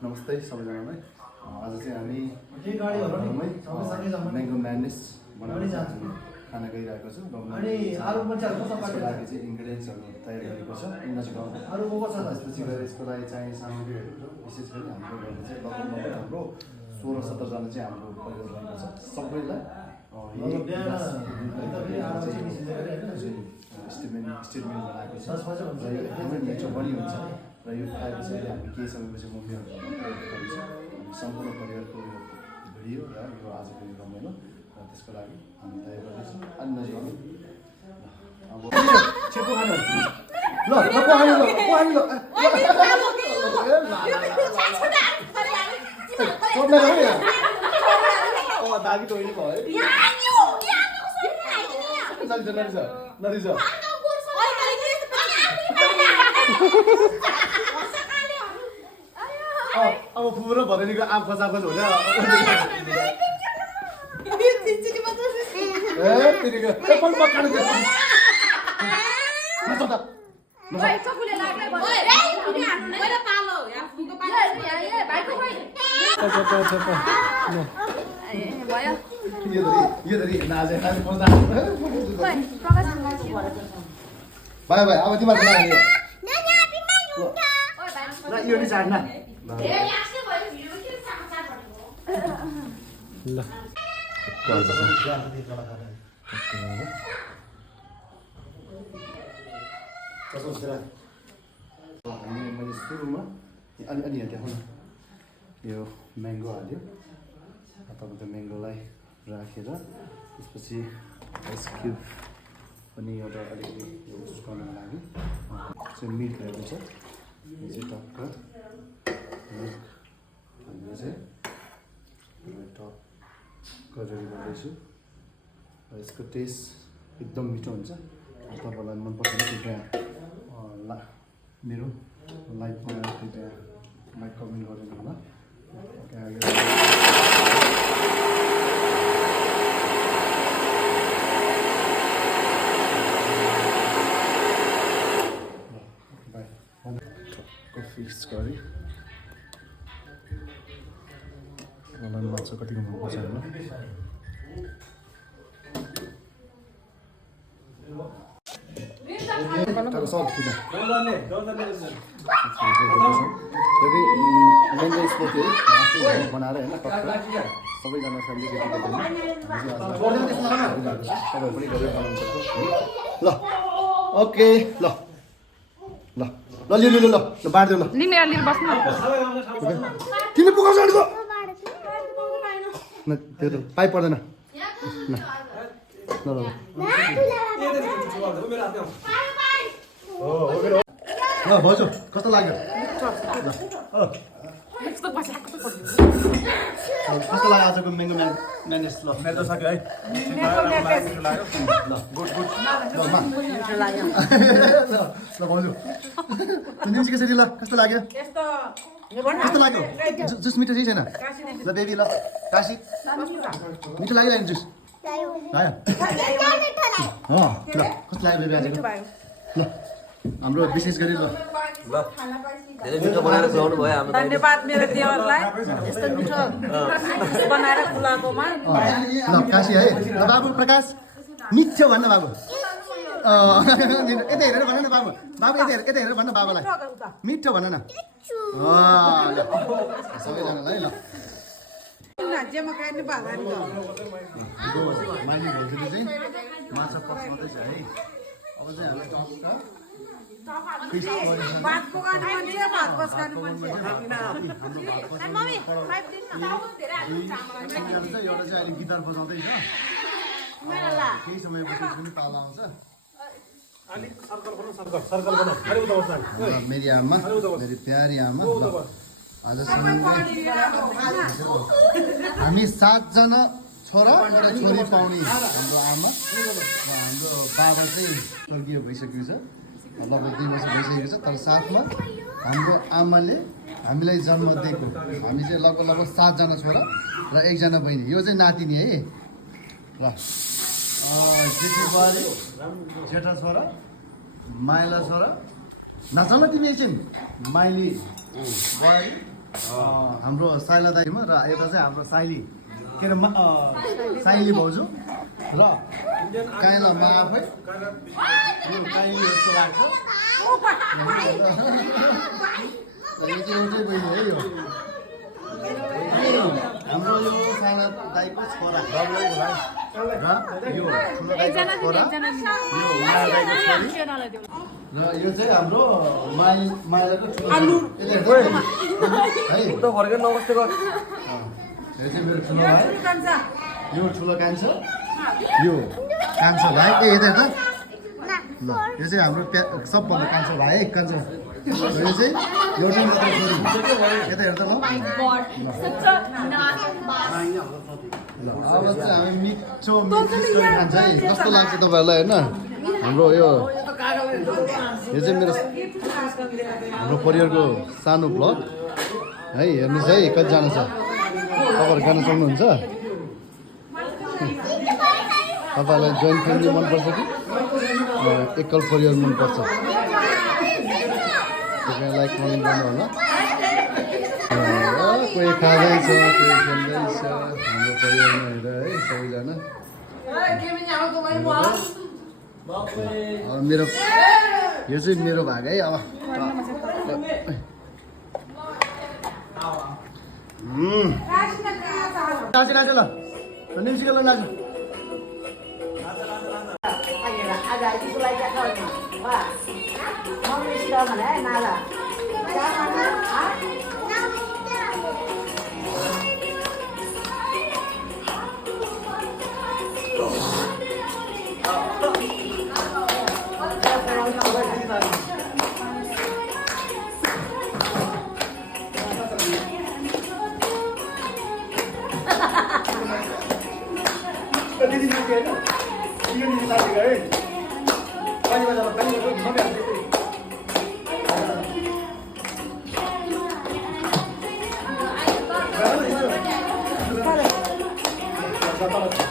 नमस्ते सबैजनालाई। आज चाहिँ हामी म्याङ्गो म्यान्डिस बनाउने खाना गइरहेको छु। त्यसको लागि चाहिँ इन्ग्रिडियन्ट्सहरू तयार गरेको छ। त्यसपछि गएर यसको लागि चाहिने सामग्रीहरू विशेष गरी हाम्रो घरमा चाहिँ लगभग हाम्रो 16-17 जना चाहिँ हाम्रो परिवार रहेको छ। सबैलाई स्टेटमेन्ट बनाएको छ र यो एकदमै मिठो पनि हुन्छ र यो खाएपछि अहिले हामी केही समयपछि मम्मीहरू सम्पूर्ण परिवारको यो भिडियो र यो आजको यो रमाइलो र त्यसको लागि हामी तयार गर्दैछौँ। अनि नजिक अब छेपो खानु ल दाबी त होइन भयो अब पुरो भदैनीको आँप खसाखस हुन्छ। भाइ भाइ अब तिमीहरूको लागि यो नि चाड्न ल मैले सुरुमा अलि देखाउन यो म्याङ्गो हाल्यो। तपाईँको त्यो म्याङ्गोलाई राखेर त्यसपछि आइस क्युब पनि एउटा अलिकति युज गर्नको लागि चाहिँ मिल्क ल्याएको छ। यो चाहिँ टक्क मिल्क यो चाहिँ टप गरेर गर्दैछु र यसको टेस्ट एकदम मिठो हुन्छ। तपाईँलाई मनपर्छ भने कृपया मेरो लाइभमा कृपया लाइक कमेन्ट गरिदिनु होला। फिक्स गरी मलाई माछा कतिको मनपर्छ होइन सब किन मेन स्पोर्ट है बनाएर होइन सबैजना फ्यामिली तपाईँहरू पनि गरेर बनाउनु सक्छ। ल ओके ल ल ल लिनु ल ल बाँड्दियो ल तिमीले पुगाउँछ न त्यो त पाइ पर्दैन ल ल ल भाउजू कस्तो लाग्यो कस्तो लाग्यो आजको म्याङ्गो म्यान्डिस? ल मेरो सक्यो है ल गुड गुड ल भाउजू निम्ची कसरी ल कस्तो लाग्यो कस्तो लाग्यो? जुस मिठो चाहिँ छैन ल बेबी ल काशी मिठो लाग्यो नि जुस आयो ल कस्तो लाग्यो बेबी आजको? ल हाम्रो विशेष गरी ल धेरै मिठो बनाएर खुवाउनु भयो हाम्रो धन्यवाद मेरो देवरलाई यस्तो मिठो बनाएर खुलाएकोमा। ल काशी है ल बाबु प्रकाश मिठो भन्न बाबु यता हेरेर भन न बाबु बाबु यता हेरेर भन्न बाबालाई मिठो भन न सबैजनालाई ल राज्यमा खाने भागले चाहिँ माछा पस्माउँदैछ है। अब चाहिँ हामी भात पकाउने मान्छे भात पस्काउने मान्छे एउटा चाहिँ अहिले गिटार बजाउँदैछ केही समयपछि पनि पाला आउँछ। मेरी आमा मेरी प्यारी आमा आजसम्म हामी 7 जना छोरा र छोरी पाउने हाम्रो आमा र हाम्रो बाबा चाहिँ स्वर्गीय भइसकेको छ। लगभग 2 वर्ष भइसकेको छ। तर साथमा हाम्रो आमाले हामीलाई जन्म दिएको हामी चाहिँ लगभग 7 जना छोरा र 1 जना बहिनी। यो चाहिँ नातिनी है ल जेठी बुहारी जेठा छोरा माइला छोरा नाच न तिमी एकछिन माइली बुहारी हाम्रो साइला दाइमा र यता चाहिँ हाम्रो साइली के अरे साइली भाउजू र काइला मा आफै यो काइली जस्तो लाग्छ यो चाहिँ एउटै बहिनी है यो हाम्रो यो साइला दाइको छोरा र यो ठुलो दाइको छोरा यो हुला दाइको छोरी र यो चाहिँ हाम्रो माइलाको ठुलो है त फर्केर नमस्ते गर यो चाहिँ मेरो ठुलो भाइ यो ठुलो कान्छ यो कान्छ भाइ ए यता त ल यो चाहिँ हाम्रो सबभन्दा कान्छो भाइ है कान्छ यो चाहिँ एउटै मात्र छोरी यता हेर्दा ल अब चाहिँ हामी मिठो मिठो खान्छ है कस्तो लाग्छ तपाईँहरूलाई होइन हाम्रो यो चाहिँ मेरो हाम्रो परिवारको सानो भ्लग है हेर्नुहोस् है कतिजना छ तपाईँहरू गर्न सक्नुहुन्छ तपाईँहरूलाई जोइन्ट फ्यामिली मनपर्छ कि एकल परिवार मनपर्छ तपाईँ लाइक कमेन्ट गर्नु होला कोही खाँदैछ कोही खेल्दैछ हाम्रो परिवारमा हेरेर है सबैजना मेरो यो चाहिँ मेरो भाग है अब नाच्यो नाच्यो ल निम्सिकल ल नाच्यो Thank you.